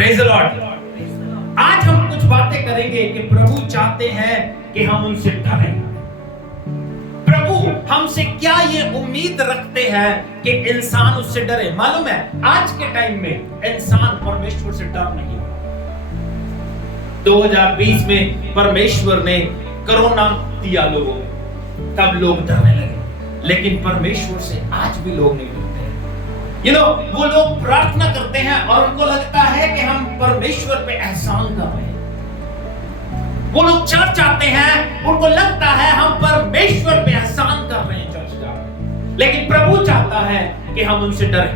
Praise the Lord. आज हम कुछ बातें करेंगे कि प्रभु चाहते हैं कि हम उनसे डरें। प्रभु हमसे क्या ये उम्मीद रखते हैं कि इंसान उससे डरे। मालूम है आज के टाइम में इंसान परमेश्वर से डर नहीं। 2020 में परमेश्वर ने कोरोना दिया लोगों को, तब लोग डरने लगे, लेकिन परमेश्वर से आज भी लोग नहीं डरते। वो लोग प्रार्थना करते हैं और उनको लगता है कि हम परमेश्वर पे एहसान कर रहे हैं। वो लोग चर्च आते हैं, उनको लगता है हम परमेश्वर पे एहसान कर रहे हैं चर्च का। लेकिन प्रभु चाहता है कि हम उनसे डरें।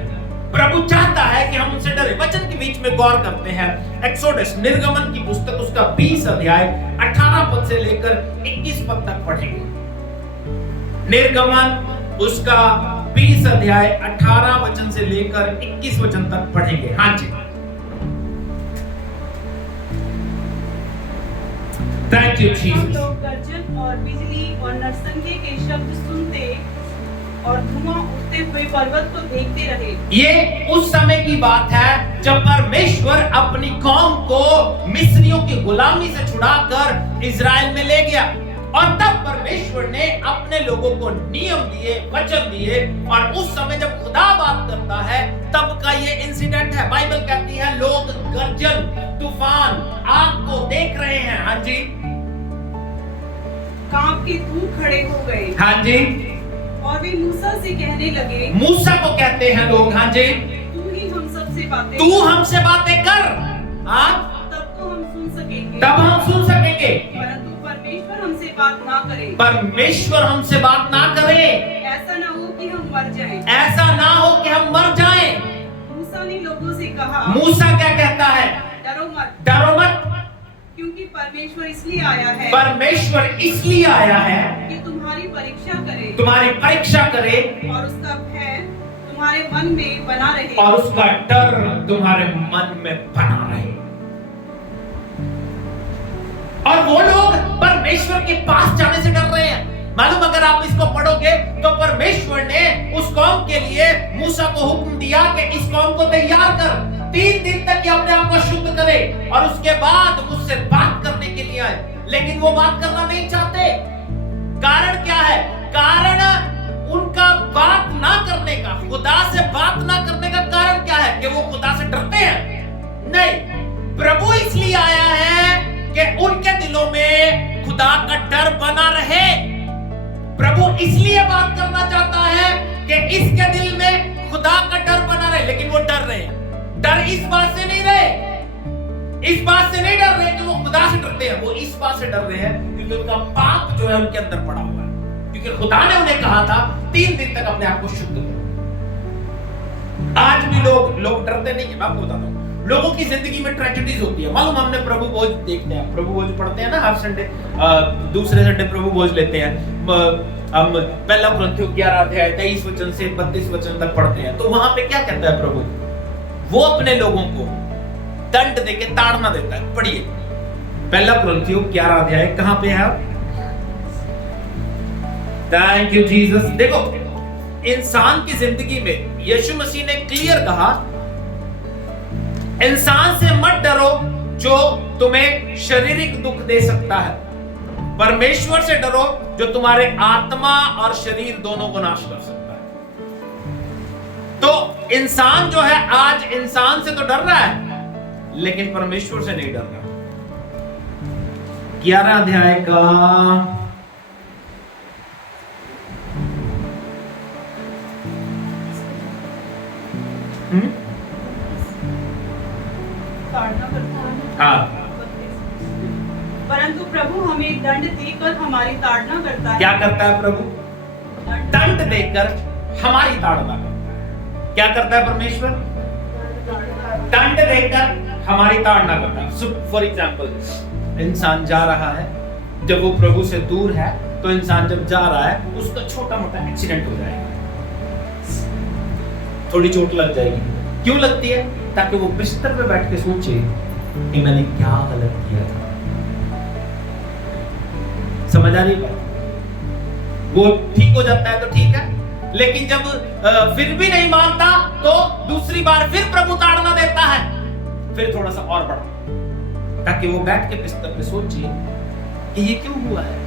प्रभु चाहता है कि हम उनसे डरें। वचन के बीच में गौर करते हैं। एक्सोडस निर्गमन की पुस्तक उसका 20 अध्याय 18 पद से लेकर 21 पद तक पढ़ेंगे। निर्गमन उसका 20 अध्याय 18 वचन से लेकर 21 वचन तक पढ़ेंगे। हाँ जी, थैंक यू जीसस। लोग गर्जन और बिजली और नरसंगे के शब्द सुनते और धुआं उठते हुए पर्वत को देखते रहे। ये उस समय की बात है जब परमेश्वर अपनी कौम को मिस्रियों की गुलामी से छुड़ाकर इजराइल में ले गया, और तब परमेश्वर ने अपने लोगों को नियम दिए, वचन दिए, और उस समय जब खुदा बात करता है तब का ये इंसिडेंट है। बाइबल कहती है लोग गर्जन, तूफान, आग को देख रहे हैं। हाँ जी, कांप के दूर खड़े हो गए। हाँ जी, और वे मूसा से कहने लगे, मूसा को कहते हैं लोग, हाँ जी, तू ही हम सबसे बातें तू हमसे बातें कर, हाँ तब तो हम सुन सकेंगे। तब हम सुन सकेंगे। परंतु परमेश्वर हमसे बात ना करे। परमेश्वर हमसे बात ना करे। ऐसा ना हो कि हम मर जाएं। ऐसा ना हो कि हम मर जाएं। मूसा ने लोगों से कहा, मूसा क्या कहता है? डरो मत, डरो मत, क्योंकि परमेश्वर इसलिए आया है, परमेश्वर इसलिए आया है कि तुम्हारी परीक्षा करे, तुम्हारी परीक्षा करे, और उसका भय तुम्हारे मन में बना रहे, और उसका डर तुम्हारे मन में बना रहे। और वो लोग परमेश्वर के पास जाने से डर रहे हैं। मालूम, अगर आप इसको पढ़ोगे तो परमेश्वर ने उस कौम के लिए मूसा को हुक्म दिया कि इस कौम को तैयार कर, 3 दिन तक ये अपने आप को शुद्ध करे, और उसके बाद मुझसे बात करने के लिए आए। लेकिन वो बात करना नहीं चाहते। कारण क्या है? कारण उनका बात ना करने का, खुदा से बात ना करने का कारण क्या है? कि वो खुदा से डरते हैं? नहीं, प्रभु इसलिए आया है कि उनके दिलों में खुदा का डर बना रहे। प्रभु इसलिए बात करना चाहता है कि इसके दिल में खुदा का डर बना रहे। लेकिन वो डर रहे हैं। डर इस बात से नहीं रहे, इस बात से नहीं डर रहे कि वो खुदा से डरते हैं। वो इस बात से डर रहे हैं क्योंकि उनका पाप जो है उनके अंदर पड़ा हुआ है। क्योंकि खुदा ने उन्हें कहा था 3 दिन तक अपने आप को शुद्ध करो। आज भी लोग डरते नहीं है। मैं आपको बताता हूँ, लोगों की जिंदगी में ट्रेजेडीज होती है। मालूम, हमने प्रभु भोज देखते हैं, प्रभु भोज पढ़ते हैं ना हर संडे, दूसरे संडे प्रभु भोज लेते हैं। हम पहला कुरिन्थियों 11 अध्याय 23 वचन से 32 वचन तक पढ़ते हैं। तो वहां पे क्या कहता है प्रभु? वो अपने लोगों को दंड देके ताड़ना देता है। पढ़िए पहला कुरिन्थियों 11 अध्याय, कहां पे है? Thank you Jesus. देखो, इंसान की जिंदगी में यीशु मसीह ने क्लियर कहा, इंसान से मत डरो जो तुम्हें शारीरिक दुख दे सकता है, परमेश्वर से डरो जो तुम्हारे आत्मा और शरीर दोनों को नाश कर सकता है। तो इंसान जो है आज इंसान से तो डर रहा है, लेकिन परमेश्वर से नहीं डर रहा। 11 अध्याय का हाँ, परंतु प्रभु हमें दंड देकर हमारी ताड़ना करता है। क्या करता है प्रभु? दंड देकर हमारी ताड़ना करता है। क्या करता है परमेश्वर? दंड देकर हमारी ताड़ना करता है। फॉर एग्जाम्पल, इंसान जा रहा है, जब वो प्रभु से दूर है, तो इंसान जब जा रहा है उसका छोटा मोटा एक्सीडेंट हो जाएगा, थोड़ी चोट लग जाएगी। क्यों लगती है? ताकि वो बिस्तर पे बैठ के सोचे कि मैंने क्या गलत किया था। समझ आ रही बात? वो ठीक हो जाता है तो ठीक है, लेकिन जब फिर भी नहीं मानता तो दूसरी बार फिर प्रभु ताड़ना देता है। फिर थोड़ा सा और बढ़ा, ताकि वो बैठ के बिस्तर पे सोचिए कि ये क्यों हुआ है।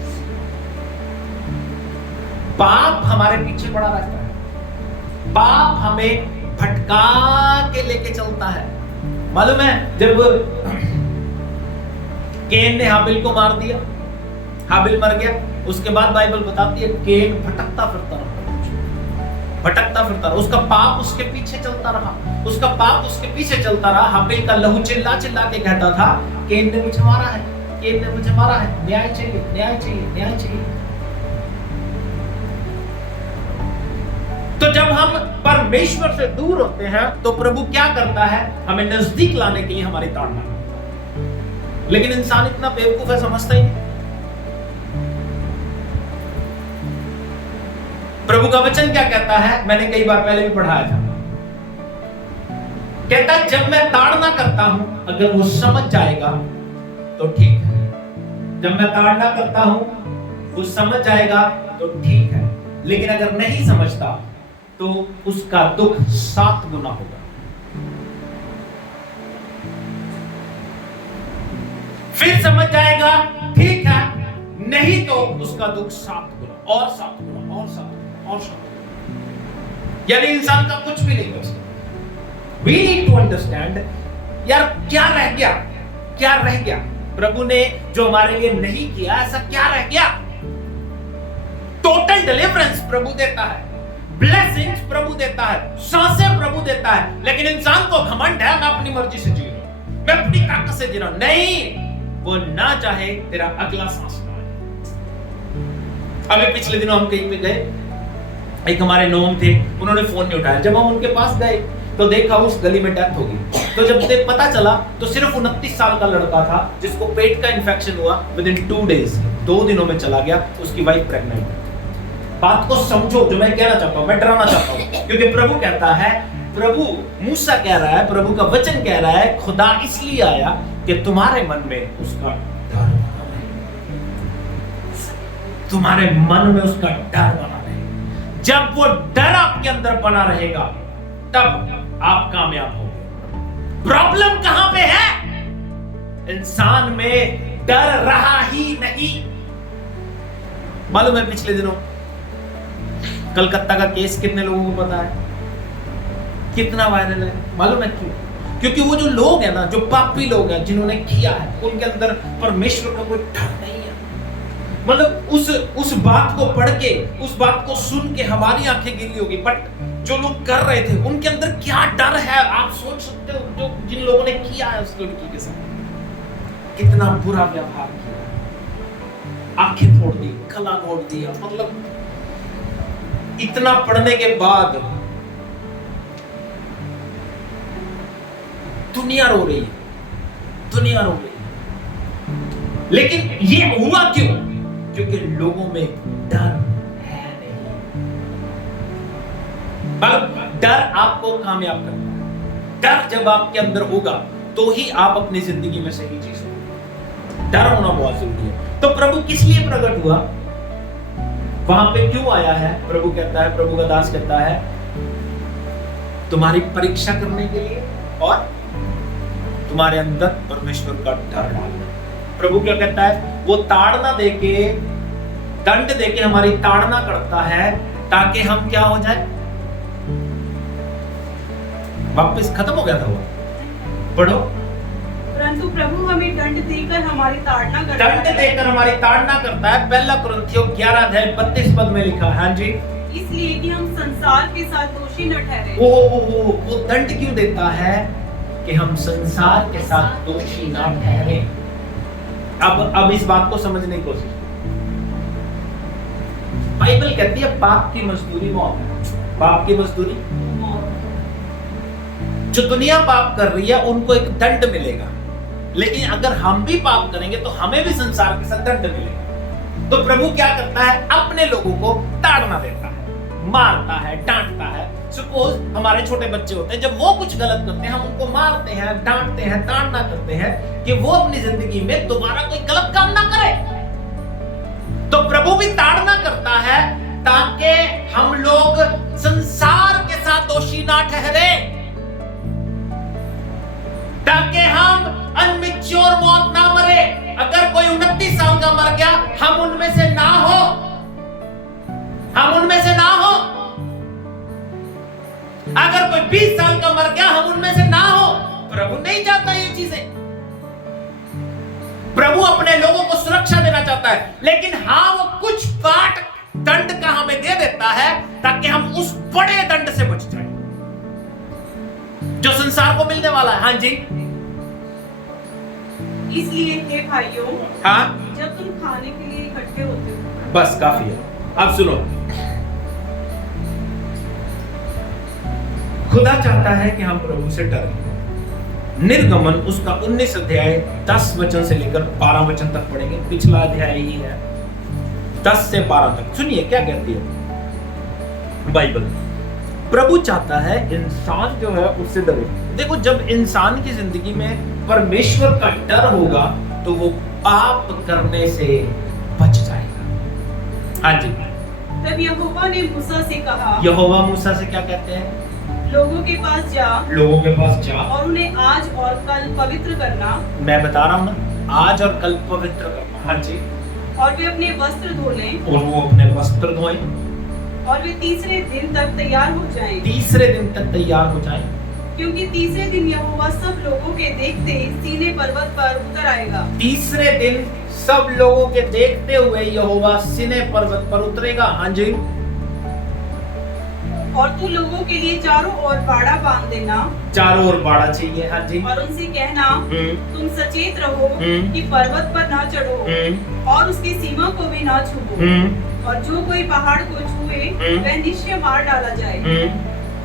पाप हमारे पीछे पड़ा रहता है, पाप हमें भटका के लेके चलता है। मालूम है, जब केन ने हाबिल को मार दिया, हाबिल मर गया, उसके बाद बाइबल बताती है केन भटकता फिरता रहा, भटकता फिरता रहा, उसका पाप उसके पीछे चलता रहा, उसका पाप उसके पीछे चलता रहा। हाबिल का लहू चिल्ला चिल्ला के कहता था, केन ने मुझे मारा है, केन ने मुझे मारा है, न्याय चाहिए, न्याय चाहिए, न्याय चाहिए। तो जब हम परमेश्वर से दूर होते हैं तो प्रभु क्या करता है, हमें नजदीक लाने के लिए हमारी ताड़ना। लेकिन इंसान इतना बेवकूफ है, समझता ही नहीं। प्रभु का वचन क्या कहता है, मैंने कई बार पहले भी पढ़ाया था, कहता है जब मैं ताड़ना करता हूं, अगर वो समझ जाएगा तो ठीक है। जब मैं ताड़ना करता हूं, वो समझ जाएगा तो ठीक है, लेकिन अगर नहीं समझता तो उसका दुख 7 गुना होगा। फिर समझ जाएगा ठीक है, नहीं तो उसका दुख 7 गुना और 7 गुना और 7 गुना और 7 गुना। यानी इंसान का कुछ भी नहीं कर सकता। We need to understand, यार क्या रह गया, क्या रह गया? प्रभु ने जो हमारे लिए नहीं किया, ऐसा क्या रह गया? टोटल डिलीवरेंस प्रभु देता है, ब्लेसिंग्स प्रभु देता है, सांसें प्रभु देता है, लेकिन इंसान को घमंड है, मैं अपनी मर्जी से जी रहा हूं, मैं अपनी ताकत से जी रहा हूं। नहीं, वो ना चाहे तेरा अगला सांस ना आए। अभी पिछले दिनों हम कहीं पे गए, एक हमारे नोम थे, उन्होंने फोन नहीं उठाया। जब हम उनके पास गए तो देखा उस गली में डेथ हो गई। तो जब पता चला तो सिर्फ 29 साल का लड़का था जिसको पेट का इन्फेक्शन हुआ, विद इन 2 डेज, 2 दिनों में चला गया। उसकी वाइफ प्रेग्नेंट। बात को समझो जो मैं कहना चाहता हूं, मैं डराना चाहता हूं, क्योंकि प्रभु कहता है, प्रभु मूसा कह रहा है, प्रभु का वचन कह रहा है, खुदा इसलिए आया कि तुम्हारे मन में उसका डर बना रहे, तुम्हारे मन में उसका डर बना रहे। जब वो डर आपके अंदर बना रहेगा तब आप कामयाब होंगे। प्रॉब्लम कहां पे है? इंसान में डर रहा ही नहीं। मालूम है पिछले दिनों कलकत्ता का केस कितने लोगों को पता है, कितना वायरल है? मालूम है क्यों? क्योंकि वो जो लोग हैं ना, जो पापी लोग हैं, जिन्होंने किया है, उनके अंदर परमेश्वर का कोई डर नहीं है। मतलब उस बात को पढ़ के, उस बात को सुन के हमारी आंखें गीली होगी, बट जो लोग कर रहे थे उनके अंदर क्या डर है आप सोच सकते हो? जो जिन लोगों ने किया है उस लड़की के साथ, कितना बुरा व्यवहार किया, आंखें फोड़ दी, गला घोट दिया। मतलब इतना पढ़ने के बाद दुनिया रो रही है, दुनिया रो रही है। लेकिन ये हुआ क्यों? क्योंकि लोगों में डर है नहीं। डर आपको कामयाब करता है। डर जब आपके अंदर होगा तो ही आप अपनी जिंदगी में सही जी सकते। डर होना बहुत जरूरी है। तो प्रभु किस लिए प्रकट हुआ, वहां पे क्यों आया है? प्रभु कहता है, प्रभु का दास कहता है, तुम्हारी परीक्षा करने के लिए और तुम्हारे अंदर परमेश्वर का डर डालना। प्रभु क्या कहता है? वो ताड़ना देके, दंड देके हमारी ताड़ना करता है ताकि हम क्या हो जाए, वापस खत्म हो गया था वो, पढ़ो। परंतु प्रभु हमें दंड देकर हमारी ताड़ना करता है। दंड देकर हमारी ताड़ना करता है। पहला कुरिन्थियों 11 अध्याय 32 पद में लिखा है। हाँ जी, इसलिए कि हम संसार के साथ दोषी न ठहरे। वो दंड क्यों देता है? कि हम संसार के साथ दोषी ना ठहरे। अब इस बात को समझने की कोशिश। बाइबल कहती है पाप की मजदूरी मौत है। पाप की मजदूरी मौत। जो दुनिया पाप कर रही है उनको एक दंड मिलेगा, लेकिन अगर हम भी पाप करेंगे तो हमें भी संसार के साथ दंड मिलेगा। तो प्रभु क्या करता है? अपने लोगों को ताड़ना देता है, मारता है, डांटता है। सपोज हमारे छोटे बच्चे होते हैं, जब वो कुछ गलत करते हैं हम उनको मारते हैं, डांटते हैं, ताड़ना करते हैं कि वो अपनी जिंदगी में दोबारा कोई गलत काम ना करे। तो प्रभु भी ताड़ना करता है ताकि हम लोग संसार के साथ दोषी ना ठहरे, ताकि हम अनमिच्योर मौत ना मरे। अगर कोई 29 साल का मर गया, हम उनमें से ना हो, हम उनमें से ना हो। अगर कोई 20 साल का मर गया, हम उनमें से ना हो। प्रभु नहीं चाहता ये चीजें। प्रभु अपने लोगों को सुरक्षा देना चाहता है, लेकिन हाँ, वो कुछ काट दंड का हमें दे देता है ताकि हम उस बड़े दंड से बच जाएं जो संसार को मिलने वाला है। हाँ जी, इसलिए हे भाइयों, हाँ, जब तुम खाने के लिए इकट्ठे होते हो, बस काफी है। अब सुनो, खुदा चाहता है कि हम प्रभु से डरें। निर्गमन उसका 19 अध्याय 10 वचन से लेकर 12 वचन तक पढ़ेंगे। पिछला अध्याय ही है 10 से 12 तक। सुनिए क्या कहती है बाइबल। प्रभु चाहता है इंसान जो है उससे डरे। देखो, जब इंसान की जिंदगी में परमेश्वर का डर होगा तो वो पाप करने से बच जाएगा। हाँ जी। तब यहोवा ने मूसा से कहा, यहोवा मूसा से क्या कहते हैं? लोगों के पास जा, लोगों के पास जा और उन्हें आज और कल पवित्र करना। मैं बता रहा हूं ना, आज और कल पवित्र करना। हाँ जी। और वे अपने वस्त्र धो लें, और वो अपने वस्त्र धोएं, और वे तीसरे दिन तक तैयार हो जाएं। तीसरे दिन तक तैयार हो जाएं, क्योंकि तीसरे दिन यहोवा सब लोगों के देखते सीनै पर्वत पर उतर आएगा। तीसरे दिन सब लोगों के देखते हुए यहोवा सीनै पर्वत पर उतरेगा। हाँ जी। और तू लोगों के लिए चारों ओर बाड़ा बांध देना। चारों ओर बाड़ा चाहिए। हाँ जी। और उनसे कहना, तुम सचेत रहो कि पर्वत पर ना चढ़ो और उसकी सीमा को भी ना छुओ। और जो कोई पहाड़ को छुए वह निश्चय मार डाला जाए।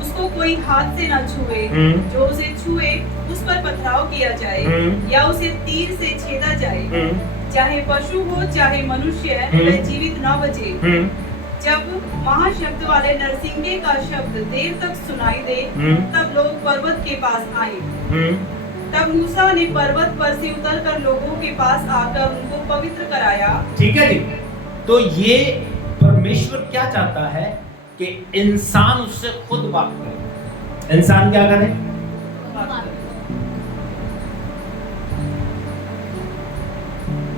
उसको कोई हाथ से ना छुए। जो उसे छुए उस पर पथराव किया जाए या उसे तीर से छेदा जाए। चाहे पशु हो चाहे मनुष्य, वह जीवित ना बचे। जब महाशब्द वाले नरसिंगे का शब्द देर तक सुनाई दे, तब लोग पर्वत के पास आए। तब मूसा ने पर्वत पर से उतरकर लोगों के पास आकर उनको पवित्र कराया। ठीक है जी। तो ये परमेश्वर क्या चाहता है कि इंसान उससे खुद बात करे। इंसान क्या करे?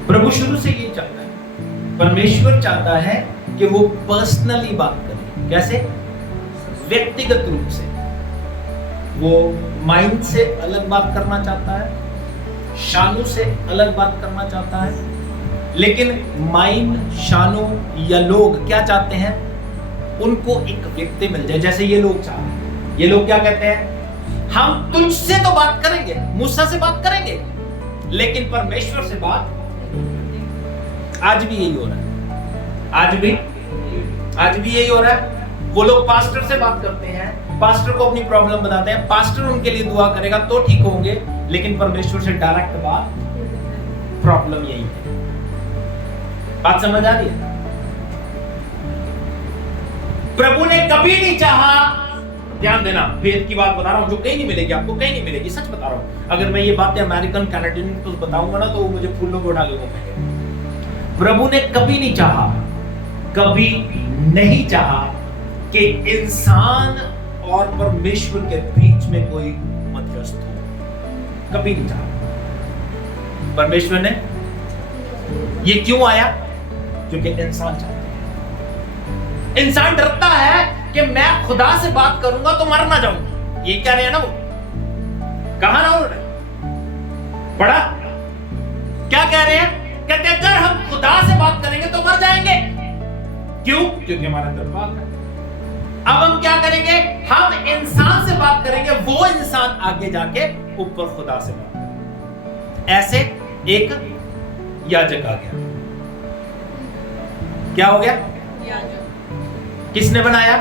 प्रभु शुरू से ये चाहता है। परमेश्वर चाहता है कि वो पर्सनली बात करे। कैसे? व्यक्तिगत रूप से। वो माइंड से अलग बात करना चाहता है, शानू से अलग बात करना चाहता है। लेकिन माइंड, शानू या लोग क्या चाहते हैं? उनको एक व्यक्ति मिल जाए, जैसे ये लोग चाहते हैं। ये लोग क्या कहते हैं? हम तुझसे तो बात करेंगे, मूसा से बात करेंगे, लेकिन परमेश्वर से बात। आज भी यही हो रहा है। आज भी यही हो रहा है। वो लोग पास्टर से बात करते हैं, पास्टर को अपनी प्रॉब्लम बताते हैं, पास्टर उनके लिए दुआ करेगा तो ठीक होंगे, लेकिन परमेश्वर से डायरेक्ट बात। प्रॉब्लम यही है। बात समझ आ रही है? प्रभु ने कभी नहीं चाहा, ध्यान देना, वेद की बात बता रहा हूं जो कहीं नहीं मिलेगी आपको, कहीं नहीं मिलेगी, सच बता रहा हूं। अगर मैं ये बातें अमेरिकन कैनेडियन को बताऊंगा ना तो वो मुझे फूलों को उठा के घूमेंगे। प्रभु ने कभी नहीं चाहा, कभी नहीं चाहा कि इंसान और परमेश्वर के बीच में कोई मध्यस्थ हो। कभी नहीं चाहा। परमेश्वर ने ये क्यों आया? क्योंकि इंसान चाहता है। इंसान डरता है कि मैं खुदा से बात करूंगा तो मर ना जाऊंगा। ये कह रहे हैं ना वो। कहा ना उन्होंने? पढ़ा? क्या कह रहे हैं? कहते हैं अगर हम खुदा से बात करेंगे तो मर जाएंगे। क्यों? क्योंकि हमारे अंदर पाप है। अब हम क्या करेंगे? हम इंसान से बात करेंगे, वो इंसान आगे जाके ऊपर खुदा से बात करेगा। ऐसे एक याजक आ गया। क्या हो गया? याजक। किसने बनाया?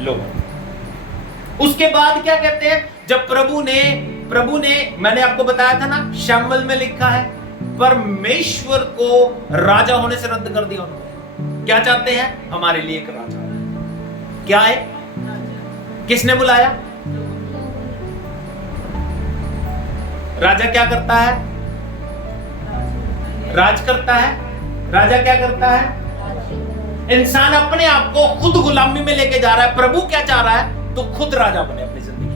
लोग। उसके बाद क्या कहते हैं? जब प्रभु ने मैंने आपको बताया था ना, शम्मल में लिखा है, परमेश्वर को राजा होने से रद्द कर दिया उन्होंने। क्या चाहते हैं? हमारे लिए एक राजा। क्या है? किसने बुलाया? राजा क्या करता है? राज करता है। राजा क्या करता है? इंसान अपने आप को खुद गुलामी में लेके जा रहा है। प्रभु क्या चाह रहा है? तो खुद राजा बने अपनी जिंदगी में।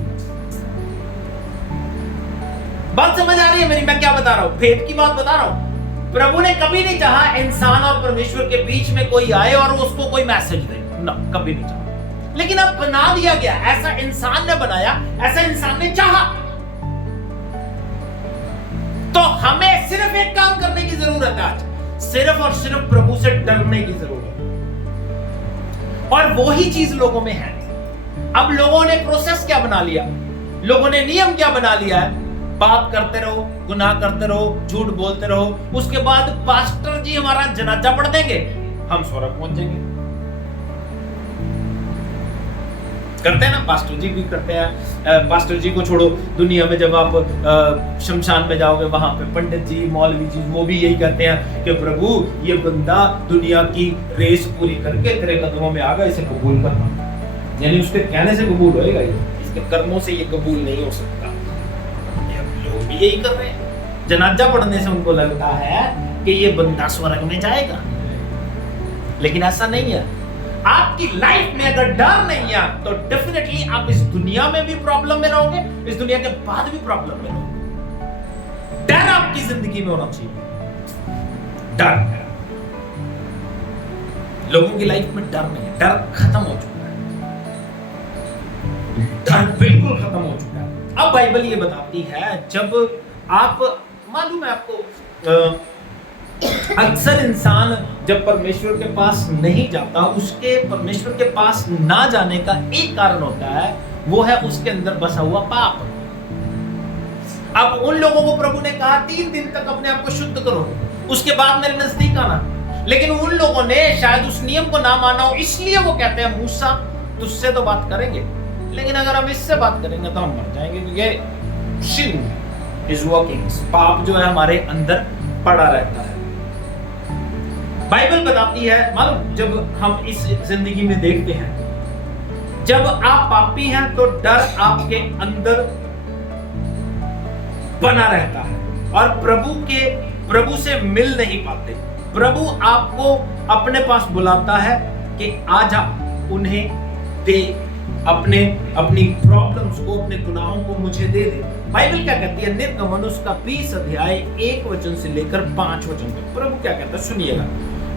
बात समझ आ रही है मेरी? मैं क्या बता रहा हूं, फेथ की बात बता रहा हूं। प्रभु ने कभी नहीं चाहा इंसान और परमेश्वर के बीच में कोई आए और उसको कोई मैसेज दे, ना, कभी नहीं चाहा। लेकिन अब बना दिया गया, ऐसा इंसान ने बनाया, ऐसा इंसान ने चाहा। तो हमें सिर्फ एक काम करने की जरूरत है आज, सिर्फ और सिर्फ प्रभु से डरने की जरूरत है। और वो ही चीज लोगों में है। अब लोगों ने प्रोसेस क्या बना लिया, लोगों ने नियम क्या बना लिया है? पाप करते रहो, गुनाह करते रहो, झूठ बोलते रहो, उसके बाद पास्टर जी हमारा जनाजा पढ़ देंगे, हम स्वर्ग पहुंच जाएंगे। करते हैं ना, पास्टर जी भी करते हैं। पास्टर जी को छोड़ो, दुनिया में जब आप शमशान में जाओगे, वहां पे पंडित जी, मौलवी जी, वो भी यही कहते हैं कि प्रभु ये बंदा दुनिया की रेस पूरी करके तेरे कदमों में आ गया, इसे कबूल करना। यानी उसके कहने से कबूल होएगा, इसके कर्मों से ये कबूल नहीं हो सकता। लोग भी यही कर रहे हैं, जनाजा पढ़ने से उनको लगता है कि ये बंदा स्वर्ग में जाएगा, लेकिन ऐसा नहीं है। आपकी लाइफ में अगर डर नहीं है तो डेफिनेटली आप इस दुनिया में भी प्रॉब्लम में रहोगे, इस दुनिया के बाद भी प्रॉब्लम में रहोगे। डर आपकी जिंदगी में होना चाहिए। डर, लोगों की लाइफ में डर नहीं है, डर खत्म हो चुका है, डर बिल्कुल खत्म हो चुका है। अब बाइबल ये बताती है, जब आप, मालूम है आपको, अक्सर इंसान जब परमेश्वर के पास नहीं जाता, उसके परमेश्वर के पास ना जाने का एक कारण होता है, वो है उसके अंदर बसा हुआ पाप। अब उन लोगों को प्रभु ने कहा 3 दिन तक अपने आप को शुद्ध करो, उसके बाद मेरे नजदीक आना। लेकिन उन लोगों ने शायद उस नियम को ना माना हो, इसलिए वो कहते हैं मूसा तुझसे तो बात करेंगे, लेकिन अगर हम इससे बात करेंगे तो हम मर जाएंगे, क्योंकि sin is working, पाप जो है हमारे अंदर पड़ा रहता है। बाइबल बताती है, मालूम, जब हम इस जिंदगी में देखते हैं, जब आप पापी हैं तो डर आपके अंदर बना रहता है और प्रभु से मिल नहीं पाते। प्रभु आपको अपने पास बुलाता है कि आजा, उन्हें दे, अपनी प्रॉब्लम्स को, अपने गुनाहों को मुझे दे दे। बाइबल क्या कहती है? निर्गमन उसका 20 अध्याय 1 वचन से लेकर 5 वचन तक प्रभु क्या कहता है, सुनिएगा।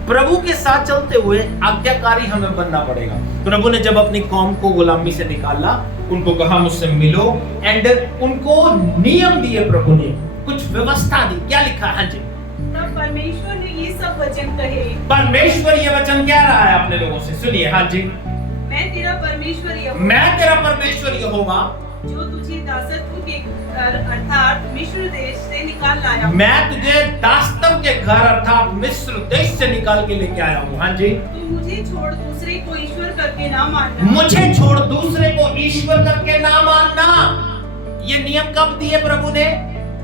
प्रभु के साथ चलते हुए आज्ञाकारी हमें बनना पड़ेगा। प्रभु ने जब अपनी कौम को गुलामी से निकाला, उनको कहा मुझसे मिलो, एंड उनको नियम दिए, प्रभु ने कुछ व्यवस्था दी। क्या लिखा है? हाँ जी, तब परमेश्वर ने ये सब वचन कहे। परमेश्वर ये वचन कह रहा है अपने लोगों से, सुनिए। हाँ जी, मैं तेरा परमेश्वर यहोवा, मैं तेरा परमेश्वर यहोवा, जो तुझे दासत्व के घर अर्थात मिस्र देश से निकाल लाया हूं। मैं तुझे दासत्व के घर अर्थात मिस्र देश से निकाल के लेके आया हूँ। हाँ जी, तू मुझे छोड़ दूसरे को ईश्वर करके ना मानना। मुझे छोड़ दूसरे को ईश्वर करके ना मानना। ये नियम कब दिए प्रभु ने?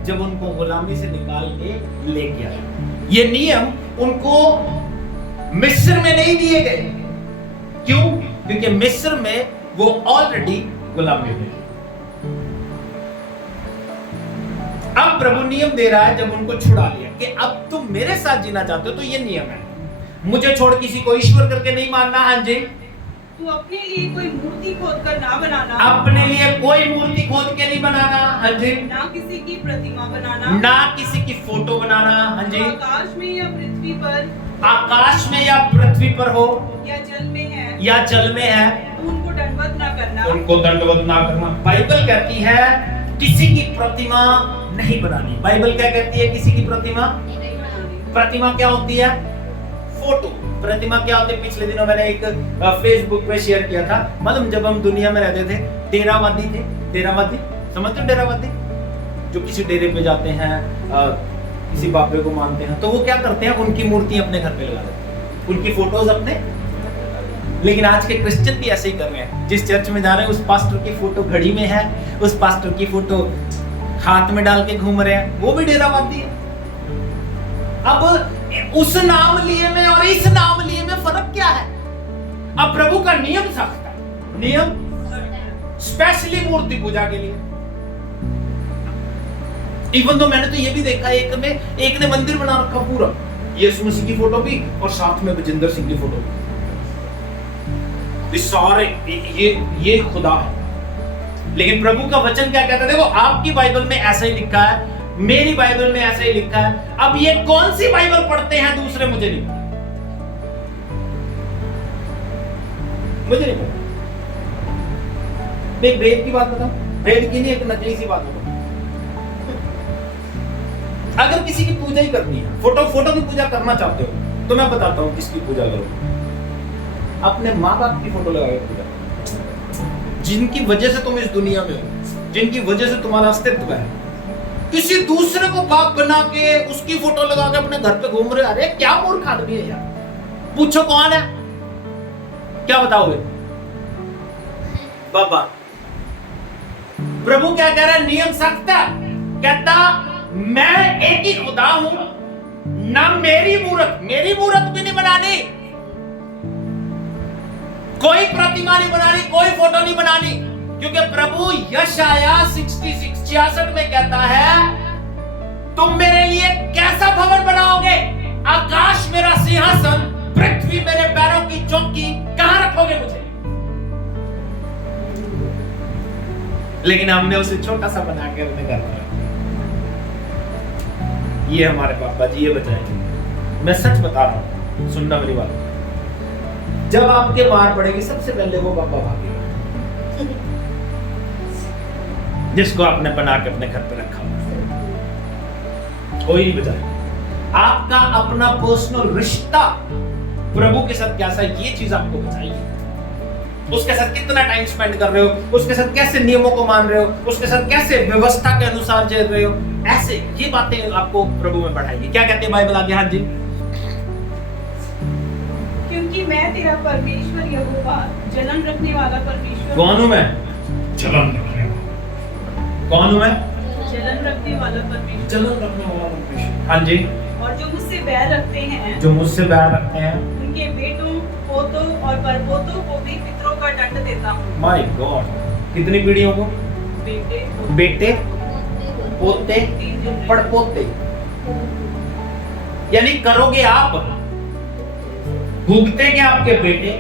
जब उनको गुलामी से निकाल के लेके आया। ये नियम उनको मिस्र में नहीं दिए गए। क्यों? क्योंकि मिस्र में वो ऑलरेडी गुलामी में। अब प्रभु नियम दे रहा है, जब उनको छुड़ा लिया, कि अब तुम मेरे साथ जीना चाहते हो तो ये नियम है, मुझे छोड़ किसी को ईश्वर करके नहीं मानना। हाँ जी, तू अपने लिए कोई मूर्ति खोद कर ना बनाना। अपने लिए कोई मूर्ति खोद के नहीं बनाना। हाँ जी, ना किसी की प्रतिमा बनाना, ना किसी की फोटो बनाना। हाँ जी, आकाश में या पृथ्वी पर, आकाश में या पृथ्वी पर हो, या जल में है, या जल में है, तू उनको दंडवत ना करना। उनको दंडवत ना करना। बाइबल कहती है किसी की प्रतिमा नहीं बनानी। बाइबल क्या कहती है? किसी की प्रतिमा। प्रतिमा क्या होती है? फोटो। प्रतिमा क्या होती है? पिछले दिनों मैंने एक फेसबुक पे शेयर किया था। मालूम, जब हम दुनिया में रहते थे, डेरावादी थे। डेरावादी समझते हो? डेरावादी जो किसी डेरे पे जाते हैं, किसी बाबे को मानते हैं, तो वो क्या करते हैं? उनकी मूर्ति अपने घर पे लगा देते हैं, उनकी फोटोज अपने। लेकिन आज के क्रिश्चियन भी ऐसे ही कर रहे हैं। जिस चर्च में जा रहे हैं, उस पास्टर की फोटो घड़ी में है, उस पास्टर की फोटो हाथ में डाल के घूम रहे हैं, वो भी डेरावादी है। अब उस नाम लिए में और इस नाम लिए में फर्क क्या है? अब प्रभु का नियम सख्त है, नियम स्पेशली मूर्ति पूजा के लिए। इवन तो मैंने तो ये भी देखा, एक ने मंदिर बना रखा पूरा, यीशु मसीह की फोटो भी और साथ में बजिंदर सिंह की फोटो भी। सारे ये खुदा है। लेकिन प्रभु का वचन क्या कहता है? देखो, आपकी बाइबल में ऐसा ही लिखा है, मेरी बाइबल में ऐसा ही लिखा है। अब ये कौन सी बाइबल पढ़ते हैं दूसरे, मुझे नहीं पता, मुझे नहीं पता। मैं एक वेद की बात बताऊं, वेद की नहीं, एक नकली सी बात बताऊं। अगर किसी की पूजा ही करनी है, फोटो की पूजा करना चाहते हो, तो मैं बताता हूं किसकी पूजा करो। अपने माँ बाप की फोटो लगा के पूजा करो, जिनकी वजह से तुम इस दुनिया में हो, जिनकी वजह से तुम्हारा अस्तित्व है। किसी दूसरे को बाप बना के उसकी फोटो लगा के अपने घर पे घूम रहे, अरे क्या मूर्ख आदमी है यार। पूछो कौन है, क्या बताओगे? बाबा। प्रभु क्या कह रहा है? नियम सख्त है, कहता मैं एक ही खुदा हूं, ना मेरी मूर्त भी नहीं बनानी, कोई प्रतिमा नहीं बनानी, कोई फोटो नहीं बनानी, क्योंकि प्रभु यशाया 66 में कहता है तुम मेरे लिए कैसा भवन बनाओगे? आकाश मेरा सिंहासन, पृथ्वी मेरे पैरों की चौकी, कहां रखोगे मुझे? लेकिन हमने उसे छोटा सा बना के अपने घर में, ये हमारे पापा जी ये बताएंगे। मैं सच बता रहा हूं, सुनना मेरी बात। जब आपके मार पड़ेगी, सबसे पहले वो पापा भागेगा जिसको आपने बना के अपने घर पे रखा, कोई नहीं बचाएगा। आपका अपना पर्सनल रिश्ता प्रभु के साथ कैसा है, ये चीज आपको बचाएगी। उसके साथ कितना टाइम स्पेंड कर रहे हो, उसके साथ कैसे नियमों को मान रहे हो, उसके साथ कैसे व्यवस्था के अनुसार चल रहे हो, ऐसे ये बातें आपको प्रभु में बढ़ाएगी। क्या कहते हैं बाइबल आगे? हाँ जी। क्योंकि मैं तेरा परमेश्वर यहोवा, जलन रखने वाला परमेश्वर। कौन हूं मैं? जलन रखने वाला। कौन हूं मैं? जलन रखने वाला परमेश्वर। जलन रखने वाला परमेश्वर। हाँ जी। और जो मुझसे बैर रखते हैं, जो मुझसे बैर रखते हैं, उनके बेटों, पोतों और परपोतों को भी पितरों का दंड देता हूँ। माय गॉड, कितनी पीढ़ियों को? बेटे, पोते, पड़पोते। यानी करोगे आप, भुगतेंगे आपके बेटे,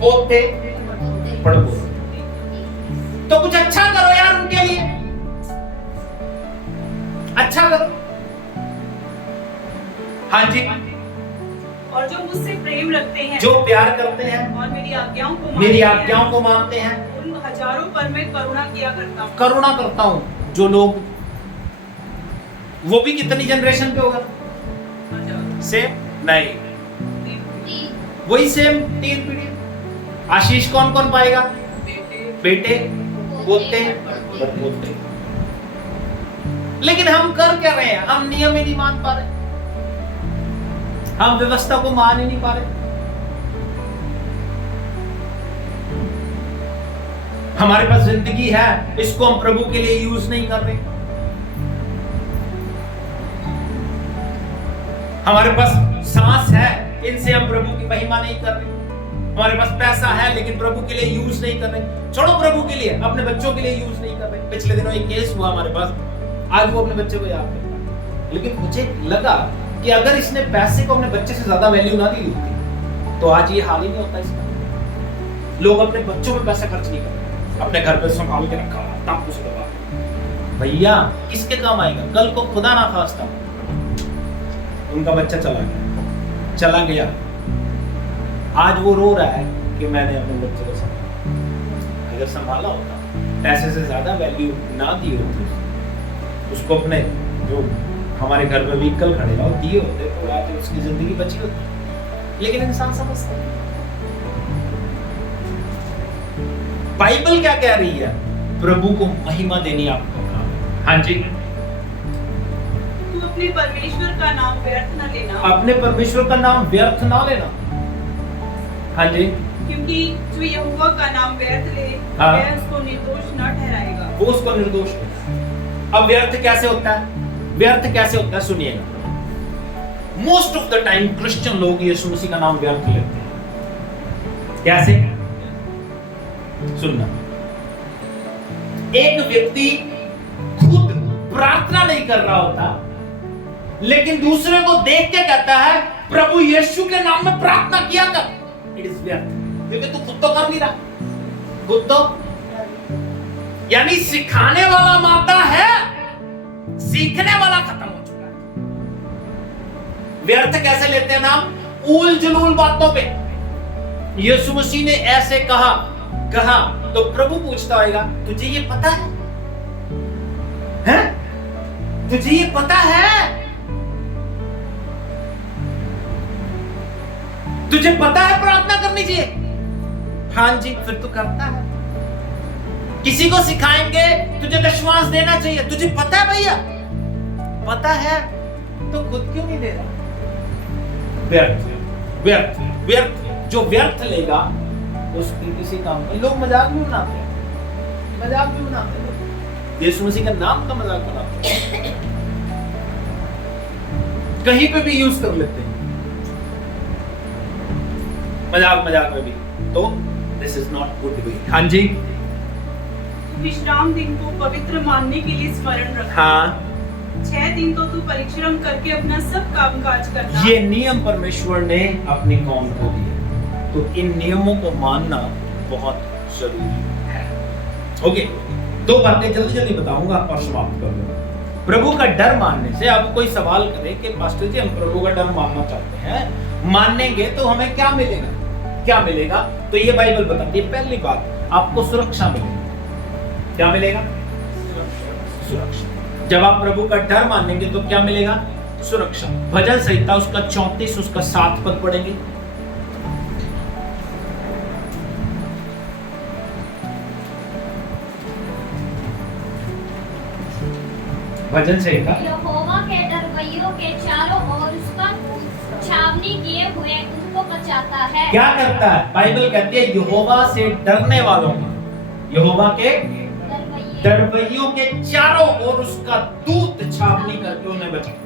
पोते, पड़पोते। तो कुछ अच्छा करो यार उनके लिए, अच्छा करो। हाँ जी। और जो मुझसे प्रेम रखते हैं, जो प्यार करते हैं और मेरी आज्ञाओं को मानते हैं, उन हजारों पर मैं करुणा किया करता हूँ। करुणा करता हूँ। जो लोग, वो भी कितनी जनरेशन पे होगा? सेम नहीं, वही सेम 3 पीढ़ी। आशीष कौन कौन पाएगा? बेटे, पोते, पोते। लेकिन हम कर क्या रहे हैं? हम नियम ही नहीं मान पा रहे, हम व्यवस्था को मान ही नहीं पा रहे। हमारे पास जिंदगी है, इसको हम प्रभु के लिए यूज नहीं कर रहे। हमारे पास सांस है, इनसे हम प्रभु की महिमा नहीं कर रहे। हमारे पास पैसा है, लेकिन प्रभु के लिए यूज नहीं कर रहे। छोड़ो प्रभु के लिए, अपने बच्चों के लिए यूज नहीं कर रहे। पिछले दिनों एक केस हुआ हमारे पास, आज वो अपने बच्चे को याद करता है। लेकिन मुझे लगा कि अगर इसने पैसे को अपने बच्चे से ज्यादा वैल्यू ना दी होती, तो आज ये हाल ही नहीं होता इसका। लोग अपने बच्चों पे पैसा खर्च नहीं करते, अपने घर पे संभाल के रखा हुआ, टापू से दबा। भैया किसके काम आएगा? कल को खुदा ना खास्ता उनका बच्चा चला गया, आज वो रो रहा है कि मैंने अपने बच्चे को संभाला। अगर संभाला होता, पैसे से ज्यादा वैल्यू ना दी होती, उसको अपने जो हमारे घर में व्हीकल खड़े और दिए होते, तो आज उसकी जिंदगी बची होती। लेकिन इंसान समझता है। बाइबल क्या कह रही है? प्रभु को महिमा देनी आपका काम है। हाँ जी। तू अपने परमेश्वर का नाम व्यर्थ न लेना। अपने परमेश्वर का नाम व्यर्थ ना लेना। हाँ जी। क्योंकि जो यहोवा का नाम व्यर्थ ले, वह उसको निर्दोष न ठहराएगा। वो उसको निर्दोष ठहराएगा। अब व्यर्थ कैसे होता है? व्यर्थ कैसे होता है? सुनिएगा। Most of the time Christian लोग यीशु मसीह का नाम व्यर्थ लेते हैं। कैसे? सुनना। एक व्यक्ति खुद प्रार्थना नहीं कर रहा होता, लेकिन दूसरे को देख के कहता है प्रभु यीशु के नाम में प्रार्थना किया कर। इट इज व्यर्थ, क्योंकि तू खुद तो कर नहीं रहा। खुद तो यानी सिखाने वाला मारता है, सीखने वाला खत्म हो चुका है। व्यर्थ कैसे लेते हैं नाम? ऊल जुलूल बातों पे। यीशु मसीह ने ऐसे कहा तो प्रभु पूछता होगा, तुझे ये पता है? तुझे ये पता है? तुझे पता है प्रार्थना करनी चाहिए? हाँ जी, फिर तू करता है। किसी को सिखाएंगे, तुझे विश्वास देना चाहिए, तुझे पता है भैया? पता है तो खुद क्यों नहीं दे रहा? व्यर्थ व्यर्थ व्यर्थ। जो व्यर्थ लेगा उसकी किसी काम में लोग मजाक भी बनाते हैं, यीशु मसीह का नाम का मजाक बनाते हैं, कहीं पे भी यूज कर लेते हैं मजाक में भी। तो this is not good way. हाँ जी, विश्राम दिन को पवित्र मानने के लिए स्मरण रखना। हाँ, 6 दिन तो तू परिश्रम करके अपना सब काम काज करना। ये नियम परमेश्वर ने अपनी कौम को दिए, तो इन नियमों को मानना बहुत जरूरी है। ओके, 2 बातें जल्दी बताऊंगा और समाप्त कर दूंगा। प्रभु का डर मानने से, अब कोई सवाल करे कि पास्टर जी हम प्रभु का डर मानना चाहते हैं, मानेंगे तो हमें क्या मिलेगा? तो ये बाइबल बताती है, पहली बात आपको सुरक्षा मिलेगी। क्या मिलेगा? सुरक्षा। जब आप प्रभु का डर मानेंगे तो क्या मिलेगा? सुरक्षा। भजन संहिता उसका 34 उसका 7 पद पढ़ेंगे। भजन संहिता, यहोवा के डरवैयों के चारों ओर उसका छावनी किए हुए उनको बचाता है। क्या करता है? बाइबल कहती है यहोवा से डरने वालों को, यहोवा के डरवैयों के चारों ओर उसका दूत छावनी करके उन्हें बचाता है।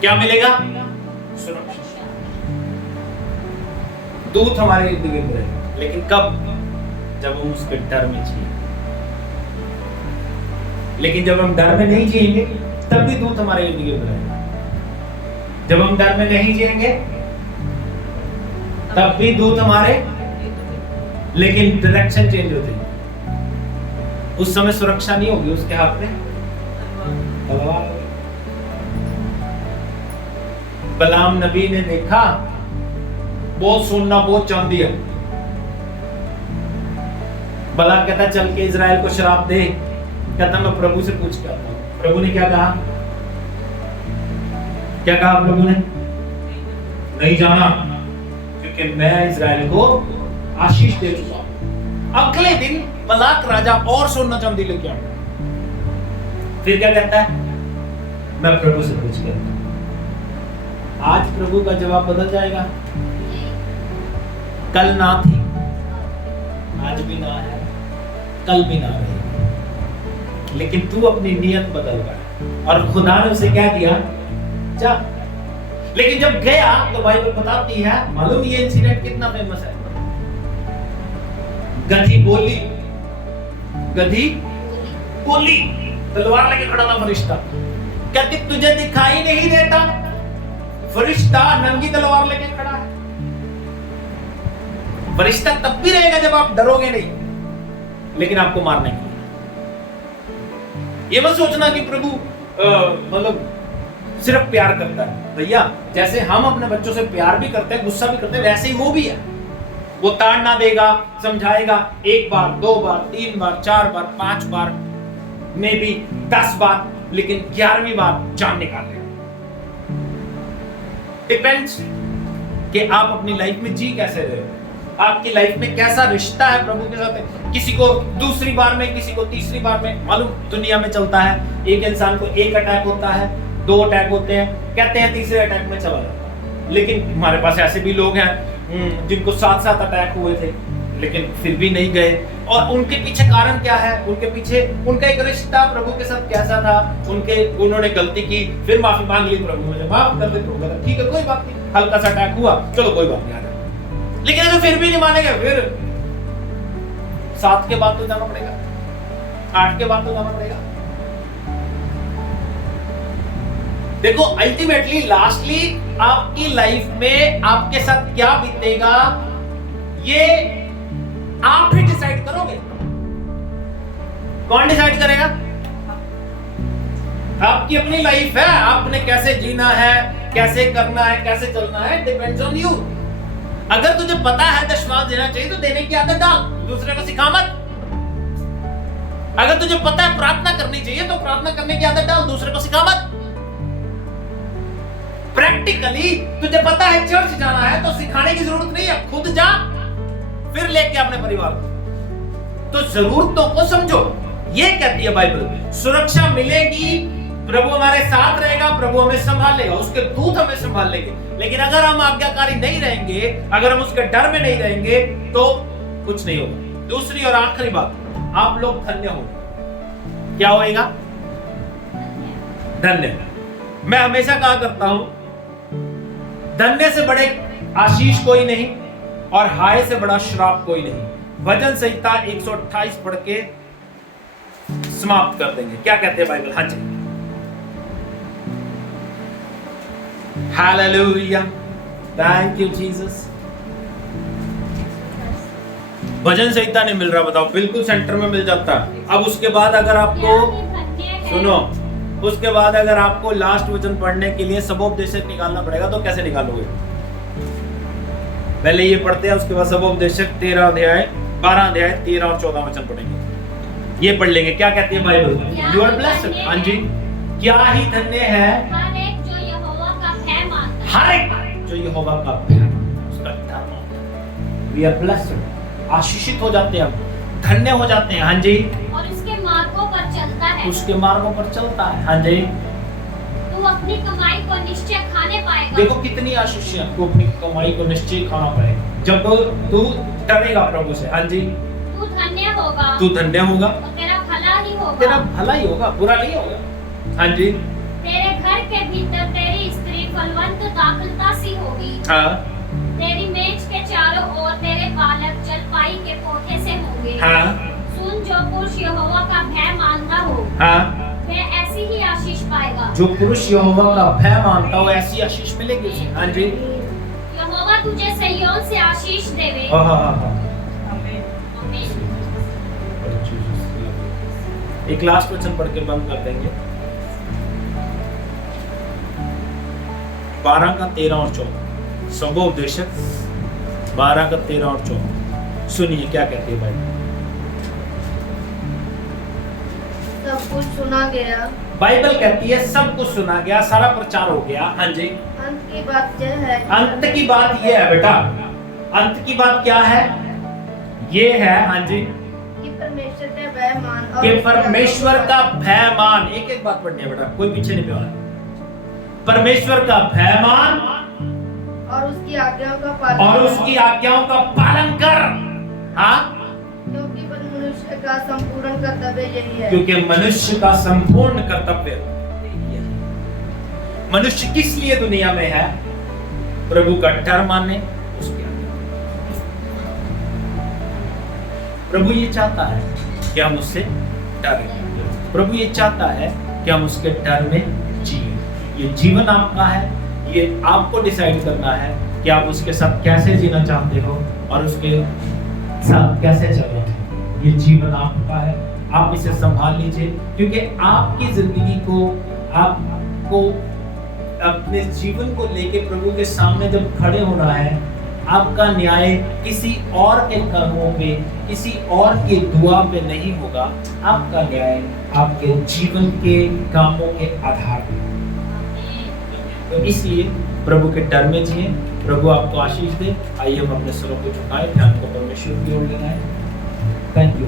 क्या मिलेगा? सुरक्षा। दूत हमारे इर्द गिर्द रहेगा, लेकिन कब? जब हम उसके डर में जिएंगे। लेकिन जब हम डर में नहीं जिएंगे तब भी दूत हमारे इर्द गिर्द रहेगा। जब हम डर में नहीं जिएंगे तब भी दूत हमारे, लेकिन डायरेक्शन चेंज होती है। उस समय सुरक्षा नहीं होगी, उसके हाथ में तलवार होगी। बलाम नबी ने देखा बहुत सोना बहुत चांदी है, बलाक कहता चल के इजराइल को शराब दे, कहता मैं प्रभु से पूछ के आता हूं। प्रभु ने क्या कहा? प्रभु ने? नहीं जाना, क्योंकि मैं इजराइल को आशीष दे चुका हूं। अगले दिन बलाक राजा और सोना चांदी लेके आया। फिर क्या कहता है? मैं प्रभु से पूछ के आता हूं। आज प्रभु का जवाब बदल जाएगा? कल ना थी, आज भी ना है, कल भी ना रहेगी। लेकिन तू अपनी नियत बदल रहा और खुदा ने उसे क्या दिया? जा। लेकिन जब गया तो बाइबल बताती है, मालूम ये इंसिडेंट कितना फेमस है? गधी बोली, तलवार लेके खड़ा था फरिश्ता, कहती तुझे दिखाई नहीं देता? फरिश्ता नंगी तलवार लेके खड़ा है। फरिश्ता तब भी रहेगा जब आप डरोगे नहीं, लेकिन आपको मारने के लिए। ये मत सोचना कि प्रभु मतलब सिर्फ प्यार करता है। भैया, जैसे हम अपने बच्चों से प्यार भी करते हैं, गुस्सा भी करते हैं, वैसे ही वो भी है। वो ताड़ना देगा, समझाएगा 1 बार, 2 बार, 3 बार, 4 बार, 5 बार, में भी 10 बार, लेकिन 11वीं बार जान निकाल लेगा। डिपेंड्स कि आप अपनी लाइफ में जी कैसे रहे हो, आपकी लाइफ में कैसा रिश्ता है प्रभु के साथ। किसी को दूसरी बार में, किसी को तीसरी बार में। मालूम दुनिया में चलता है, एक इंसान को 1 अटैक होता है, 2 अटैक होते हैं, कहते हैं तीसरे अटैक में चला जाता है। लेकिन हमारे पास ऐसे भी लोग हैं जिनको 7 अटैक हुए थे, लेकिन फिर भी नहीं गए। और उनके पीछे कारण क्या है? उनके पीछे उनका एक रिश्ता प्रभु के साथ कैसा था। उन्होंने गलती की, फिर माफी मांग ली, प्रभु मुझे माफ कर दे। प्रभु ठीक है, कोई बात नहीं, हल्का सा अटैक हुआ, चलो कोई बात नहीं। लेकिन अगर फिर भी नहीं मानेंगे, फिर 7 के बाद तो जाना पड़ेगा, 8 के बाद तो जाना पड़ेगा। देखो, अल्टीमेटली लास्टली आपकी लाइफ में आपके साथ क्या बीतेगा, ये आप ही डिसाइड करोगे। कौन डिसाइड करेगा? आपकी अपनी लाइफ है, आपने कैसे जीना है, कैसे करना है, कैसे चलना है, डिपेंड्स ऑन यू। अगर तुझे पता है दशमांश देना चाहिए तो देने की आदत डाल, दूसरे को सिखा मत। अगर तुझे पता है प्रार्थना करनी चाहिए तो प्रार्थना करने की आदत डाल, दूसरे को सिखा मत। प्रैक्टिकली तुझे पता है चर्च जाना है तो सिखाने की जरूरत नहीं है, खुद जा, फिर लेके अपने परिवार को। तो जरूरतों को समझो। ये कहती है बाइबल, सुरक्षा मिलेगी, प्रभु हमारे साथ रहेगा, प्रभु हमें संभाल लेगा, उसके दूत हमें संभाल लेंगे। लेकिन अगर हम आज्ञाकारी नहीं रहेंगे, अगर हम उसके डर में नहीं रहेंगे तो कुछ नहीं होगा। दूसरी और आखिरी बात, आप लोग धन्य होंगे। क्या होएगा? धन्य। मैं हमेशा कहा करता हूं, धन्य से बड़े आशीष कोई नहीं और हाय से बड़ा श्राप कोई नहीं। वचन संहिता 128 पढ़ के समाप्त कर देंगे। क्या कहते हैं बाइबल? हाँ जी, हालेलुया, थैंक यू जीसस। भजन संहिता नहीं मिल रहा, बताओ, बिल्कुल सेंटर में मिल जाता। अब उसके बाद अगर आपको सुनो, उसके बाद अगर आपको लास्ट वचन पढ़ने के लिए सबोपदेशक निकालना पड़ेगा तो कैसे निकालोगे? पहले ये पढ़ते हैं, उसके बाद सबोपदेशक 13 अध्याय 12 अध्याय 13 और 14 वचन पढ़ेंगे। ये पढ़ लेंगे। क्या कहती है बाइबल? You are blessed. हाँ जी, क्या ही धन्य है हर एक जो यहोवा का भय मानता है। हर एक जो यहोवा का भय मानता है, उसका डर मानता है। वी आर ब्लेस्ड, आशीषित हो जाते हैं, हम धन्य हो जाते हैं। हाँ जी, और उसके मार्गों पर चलता है। उसके मार्गों पर चलता है। हाँ जी, तू अपनी कमाई को निश्चय खाने पाएगा। देखो कितनी आशीष है, तू अपनी कमाई को निश्चय खाना पाएगा जब तू डरेगा प्रभु से। हाँ जी, तू धन्य होगा, तू धन्य होगा, और तेरा भला ही होगा, तेरा भला ही होगा, बुरा नहीं होगा। हाँ जी, तेरे घर के भीतर तेरी स्त्री फलवंत दाखलता सी होगी। हाँ, तेरी मेज के चारों ओर तेरे बालक जलपाई के कोठे से होंगे। हाँ, सुन, जो पुरुष यहोवा का भय मानता हो, हाँ, वह ऐसी ही आशीष पाएगा। जो पुरुष यहोवा का भय मानता हो ऐसी आशीष मिलेगी उसे। हाँ जी, यहोवा तुझे सिय्योन से आशीष देवे। हाँ हाँ हाँ। आमीन। एक लास्ट वचन पढ़ के बंद कर देंगे। 12 का 13 और 14, सबोपदेशक 12 का 13 और 14। सुनिए क्या कहती है भाई। सब कुछ सुना गया। बाइबल कहती है सब कुछ सुना गया, सारा प्रचार हो गया। हाँ जी, अंत की बात यह है। अंत की बात यह है बेटा, अंत की बात क्या है? ये है, हाँ जी, कि परमेश्वर का भय मान और कि परमेश्वर का भय मान। एक एक बात पढ़नी है बेटा, कोई पीछे नहीं पड़ा। परमेश्वर का भय मान और उसकी आज्ञाओं का पालन और उसकी आज्ञाओं का पालन कर। हाँ, क्योंकि मनुष्य का संपूर्ण कर्तव्य यही है। क्योंकि मनुष्य का संपूर्ण कर्तव्य यही है। मनुष्य किस लिए दुनिया में है? प्रभु का डर माने, उसकी आज्ञा। प्रभु ये चाहता है कि हम उससे डरें। प्रभु ये चाहता है कि हम उसके डर में जिए। ये जीवन आपका है, ये आपको डिसाइड करना है कि आप उसके साथ कैसे जीना चाहते हो और उसके साथ कैसे चलना है। ये जीवन आपका है, आप इसे संभाल लीजिए, क्योंकि आपकी जिंदगी को, आपको अपने जीवन को लेके प्रभु के सामने जब खड़े होना है, आपका न्याय किसी और के कर्मों पे, किसी और की दुआ पे नहीं होगा। आपका न्याय आपके जीवन के कामों के आधार पर। तो इसलिए प्रभु के डर में जिए। प्रभु आपको आशीष दे। आइए हम अपने सरों को झुकाएं, ध्यान को परमेश्वर की ओर लगाएं। Thank you.